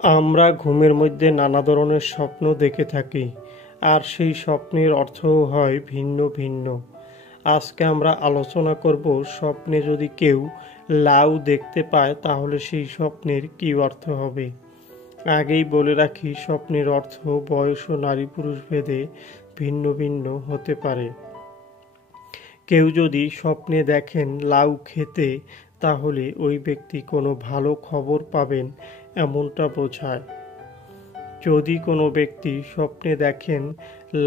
আমরা ঘুমের মধ্যে নানা ধরনের স্বপ্ন দেখে থাকি, আর সেই স্বপ্নের অর্থও হয় ভিন্ন ভিন্ন। আজকে আমরা আলোচনা করব, স্বপ্নে যদি কেউ লাউ দেখতে পায় তাহলে সেই স্বপ্নের কী অর্থ হবে। আগেই বলে রাখি, স্বপ্নের অর্থ বয়স ও নারী পুরুষ ভেদে ভিন্ন ভিন্ন হতে পারে। কেউ যদি স্বপ্নে দেখেন লাউ খেতে, তাহলে ওই ব্যক্তি কোনো ভালো খবর পাবেন এমনটা বোঝায়। যদি কোনো ব্যক্তি স্বপ্নে দেখেন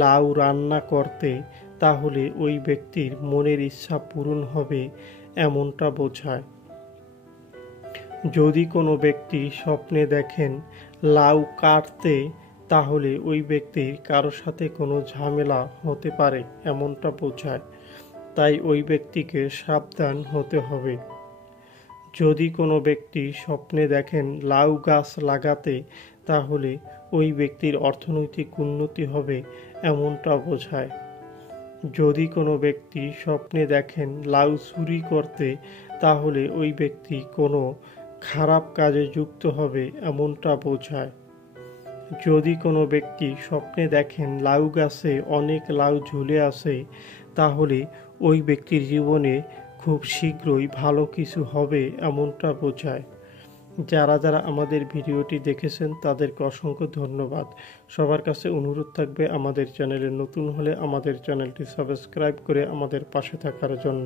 লাউ রান্না করতে, তাহলে ওই ব্যক্তির মনের ইচ্ছা পূরণ হবে এমনটা বোঝায়। যদি কোনো ব্যক্তি স্বপ্নে দেখেন লাউ কাটতে, তাহলে ওই ব্যক্তির কারো সাথে কোনো ঝামেলা হতে পারে এমনটা বোঝায়, তাই ওই ব্যক্তিকে সাবধান হতে হবে। যদি কোনো ব্যক্তি স্বপ্নে দেখেন লাউ গাছ লাগাতে, তাহলে ওই ব্যক্তির অর্থনৈতিক উন্নতি হবে এমনটা বোঝায়। যদি কোনো ব্যক্তি স্বপ্নে দেখেন লাউ চুরি করতে, তাহলে ওই ব্যক্তি কোনো খারাপ কাজে যুক্ত হবে এমনটা বোঝায়। যদি কোনো ব্যক্তি স্বপ্নে দেখেন লাউ গাছে অনেক লাউ ঝুলে আছে, তাহলে ওই ব্যক্তির জীবনে খুব শীঘ্রই ভালো কিছু হবে এমনটা বোঝায়। যারা যারা আমাদের ভিডিওটি দেখেছেন তাদেরকে অসংখ্য ধন্যবাদ। সবার কাছে অনুরোধ থাকবে, আমাদের চ্যানেলে নতুন হলে আমাদের চ্যানেলটি সাবস্ক্রাইব করে আমাদের পাশে থাকার জন্য।